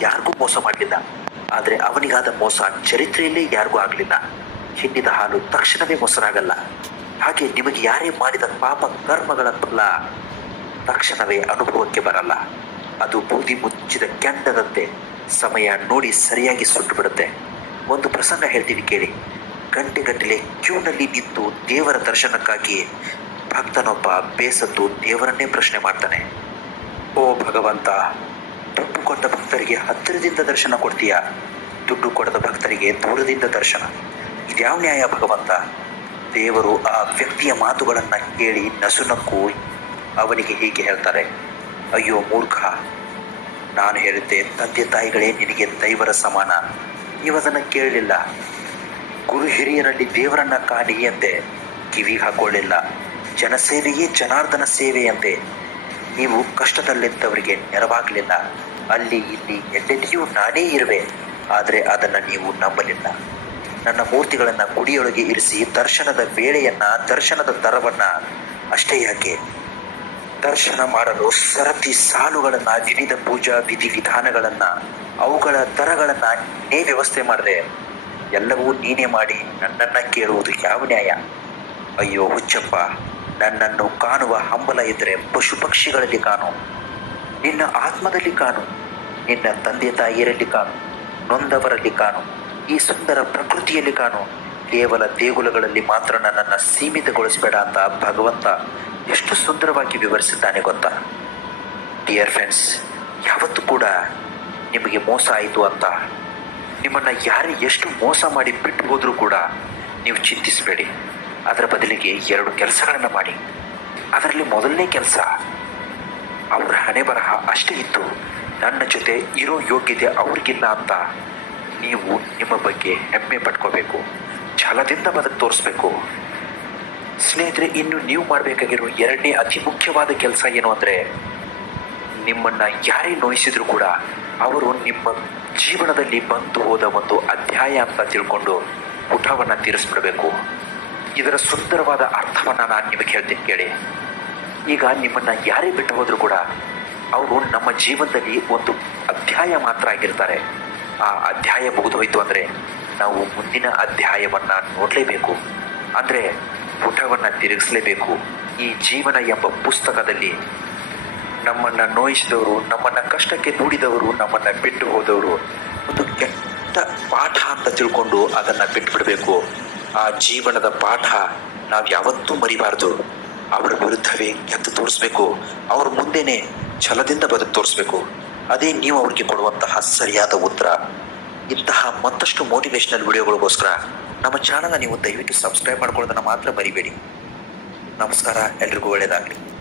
ಯಾರಿಗೂ ಮೋಸ ಮಾಡಲಿಲ್ಲ. ಆದರೆ ಅವನಿಗಾದ ಮೋಸ ಚರಿತ್ರೆಯಲ್ಲೇ ಯಾರಿಗೂ ಆಗಲಿಲ್ಲ. ಹಿಂಡಿದ ಹಾಲು ತಕ್ಷಣವೇ ಮೊಸರಾಗಲ್ಲ. ಹಾಗೆ ನಿಮಗೆ ಯಾರೇ ಮಾಡಿದ ಪಾಪ ಕರ್ಮಗಳ ಫಲ ತಕ್ಷಣವೇ ಅನುಭವಕ್ಕೆ ಬರಲ್ಲ. ಅದು ಬೂದಿ ಮುಚ್ಚಿದ ಕೆಂಡದಂತೆ ಸಮಯ ನೋಡಿ ಸರಿಯಾಗಿ ಸುಟ್ಟು ಬಿಡುತ್ತೆ ಒಂದು ಪ್ರಸಂಗ ಹೇಳ್ತೀನಿ ಕೇಳಿ. ಗಂಟೆಗಟ್ಟಲೆ ಕ್ಯೂನಲ್ಲಿ ನಿಂತು ದೇವರ ದರ್ಶನಕ್ಕಾಗಿ ಭಕ್ತನೊಬ್ಬ ಬೇಸತ್ತು ದೇವರನ್ನೇ ಪ್ರಶ್ನೆ ಮಾಡ್ತಾನೆ. ಓ ಭಗವಂತ ದುಡ್ಡು ಕೊಟ್ಟ ಭಕ್ತರಿಗೆ ಹತ್ತಿರದಿಂದ ದರ್ಶನ ಕೊಡ್ತೀಯಾ? ದುಡ್ಡು ಕೊಡದ ಭಕ್ತರಿಗೆ ದೂರದಿಂದ ದರ್ಶನ. ಇದ್ಯಾವ ನ್ಯಾಯ ಭಗವಂತ? ದೇವರು ಆ ವ್ಯಕ್ತಿಯ ಮಾತುಗಳನ್ನು ಕೇಳಿ ನಸುನಕ್ಕು ಅವನಿಗೆ ಹೀಗೆ ಹೇಳ್ತಾರೆ, ಅಯ್ಯೋ ಮೂರ್ಖ, ನಾನು ಹೇಳಿದ್ದೆ, ತಂದೆ ತಾಯಿಗಳೇ ನಿನಗೆ ದೈವರ ಸಮಾನ. ನೀವದನ್ನು ಕೇಳಲಿಲ್ಲ. ಗುರು ಹಿರಿಯರಲ್ಲಿ ದೇವರನ್ನ ಕಾಣಿ ಎಂದೆ ಕಿವಿ ಹಾಕೊಳ್ಳಿಲ್ಲ. ಜನಸೇವೆಯೇ ಜನಾರ್ದನ ಸೇವೆಯಂತೆ ನೀವು ಕಷ್ಟದಲ್ಲಿದ್ದವರಿಗೆ ನೆರವಾಗಲಿಲ್ಲ. ಅಲ್ಲಿ ಇಲ್ಲಿ ಎಲ್ಲೆಲ್ಲಿಯೂ ನಾನೇ ಇರುವೆ. ಆದರೆ ಅದನ್ನು ನೀವು ನಂಬಲಿಲ್ಲ. ನನ್ನ ಮೂರ್ತಿಗಳನ್ನು ಗುಡಿಯೊಳಗೆ ಇರಿಸಿ ದರ್ಶನದ ವೇಳೆಯನ್ನ ದರ್ಶನದ ದರವನ್ನ ಅಷ್ಟೇ ಯಾಕೆ? ದರ್ಶನ ಮಾಡಲು ಸರತಿ ಸಾಲುಗಳನ್ನು ವಿವಿಧ ಪೂಜಾ ವಿಧಿವಿಧಾನಗಳನ್ನು ಅವುಗಳ ದರಗಳನ್ನು ನೀ ವ್ಯವಸ್ಥೆ ಮಾಡಿದೆ. ಎಲ್ಲವೂ ನೀನೇ ಮಾಡಿ ನನ್ನನ್ನ ಕೇಳುವುದು ಯಾವ ನ್ಯಾಯ? ಅಯ್ಯೋ ಹುಚ್ಚಪ್ಪ. ನನ್ನನ್ನು ಕಾಣುವ ಹಂಬಲ ಇದ್ದರೆ ಪಶು ಪಕ್ಷಿಗಳಲ್ಲಿ ಕಾಣು. ನಿನ್ನ ಆತ್ಮದಲ್ಲಿ ಕಾಣು. ನಿನ್ನ ತಂದೆ ತಾಯಿಯರಲ್ಲಿ ಕಾಣು. ನೊಂದವರಲ್ಲಿ ಕಾಣು. ಈ ಸುಂದರ ಪ್ರಕೃತಿಯಲ್ಲಿ ಕಾಣು. ಕೇವಲ ದೇಗುಲಗಳಲ್ಲಿ ಮಾತ್ರ ನನ್ನನ್ನು ಸೀಮಿತಗೊಳಿಸಬೇಡ ಅಂತ ಭಗವಂತ ಎಷ್ಟು ಸುಂದರವಾಗಿ ವಿವರಿಸಿದ್ದಾನೆ ಗೊತ್ತಾ? ಡಿಯರ್ ಫ್ರೆಂಡ್ಸ್ ಯಾವತ್ತು ಕೂಡ ನಿಮಗೆ ಮೋಸ ಆಯಿತು ಅಂತ. ನಿಮ್ಮನ್ನು ಯಾರೇ ಎಷ್ಟು ಮೋಸ ಮಾಡಿ ಬಿಟ್ಟು ಹೋದರೂ ಕೂಡ ನೀವು ಚಿಂತಿಸಬೇಡಿ. ಅದರ ಬದಲಿಗೆ ಎರಡು ಕೆಲಸಗಳನ್ನು ಮಾಡಿ. ಅದರಲ್ಲಿ ಮೊದಲನೇ ಕೆಲಸ, ಅವರ ಹಣೆ ಬರಹ ಅಷ್ಟೇ ಇತ್ತು ನನ್ನ ಜೊತೆ ಇರೋ ಯೋಗ್ಯತೆ ಅವ್ರಿಗಿಲ್ಲ ಅಂತ ನೀವು ನಿಮ್ಮ ಬಗ್ಗೆ ಹೆಮ್ಮೆ ಪಡ್ಕೋಬೇಕು ಛಲದಿಂದ ಬದುಕು ತೋರಿಸ್ಬೇಕು. ಸ್ನೇಹಿತರೆ, ಇನ್ನು ನೀವು ಮಾಡಬೇಕಾಗಿರೋ ಎರಡನೇ ಅತಿ ಮುಖ್ಯವಾದ ಕೆಲಸ ಏನು ಅಂದರೆ, ನಿಮ್ಮನ್ನು ಯಾರೇ ನೋಯಿಸಿದ್ರು ಕೂಡ ಅವರು ನಿಮ್ಮ ಜೀವನದಲ್ಲಿ ಬಂದು ಹೋದ ಒಂದು ಅಧ್ಯಾಯ ಅಂತ ತಿಳ್ಕೊಂಡು ಪುಟವನ್ನು ತೀರಿಸ್ಬಿಡ್ಬೇಕು. ಇದರ ಸುಂದರವಾದ ಅರ್ಥವನ್ನು ನಾನು ನಿಮಗೆ ಹೇಳ್ತೀನಿ ಕೇಳಿ. ಈಗ ನಿಮ್ಮನ್ನ ಯಾರೇ ಬಿಟ್ಟು ಹೋದರೂ ಕೂಡ ಅವರು ನಮ್ಮ ಜೀವನದಲ್ಲಿ ಒಂದು ಅಧ್ಯಾಯ ಮಾತ್ರ ಆಗಿರ್ತಾರೆ. ಆ ಅಧ್ಯಾಯ ಮುಗಿದು ಹೋಯ್ತು ಅಂದರೆ ನಾವು ಮುಂದಿನ ಅಧ್ಯಾಯವನ್ನ ನೋಡಲೇಬೇಕು. ಅಂದರೆ ಪುಟವನ್ನು ತಿರುಗಿಸಲೇಬೇಕು. ಈ ಜೀವನ ಎಂಬ ಪುಸ್ತಕದಲ್ಲಿ ನಮ್ಮನ್ನ ನೋಯಿಸಿದವರು, ನಮ್ಮನ್ನ ಕಷ್ಟಕ್ಕೆ ದೂಡಿದವರು, ನಮ್ಮನ್ನ ಬಿಟ್ಟು ಹೋದವರು ಒಂದು ಕೆಟ್ಟ ಪಾಠ ಅಂತ ತಿಳ್ಕೊಂಡು ಅದನ್ನ ಬಿಟ್ಟು ಬಿಡಬೇಕು ಆ ಜೀವನದ ಪಾಠ ನಾವು ಯಾವತ್ತೂ ಮರಿಬಾರ್ದು. ಅವರ ವಿರುದ್ಧವೇ ಎದ್ದು ತೋರಿಸ್ಬೇಕು. ಅವ್ರ ಮುಂದೆನೆ ಛಲದಿಂದ ಬದುಕು ತೋರಿಸ್ಬೇಕು. ಅದೇ ನೀವು ಅವ್ರಿಗೆ ಕೊಡುವಂತಹ ಸರಿಯಾದ ಉತ್ತರ. ಇಂತಹ ಮತ್ತಷ್ಟು ಮೋಟಿವೇಶನಲ್ ವಿಡಿಯೋಗಳಿಗೋಸ್ಕರ ನಮ್ಮ ಚಾನಲ್ನ ನೀವು ದಯವಿಟ್ಟು ಸಬ್ಸ್ಕ್ರೈಬ್ ಮಾಡ್ಕೊಳ್ಳೋದನ್ನ ಮಾತ್ರ ಮರಿಬೇಡಿ. ನಮಸ್ಕಾರ. ಎಲ್ರಿಗೂ ಒಳ್ಳೆಯದಾಗಲಿ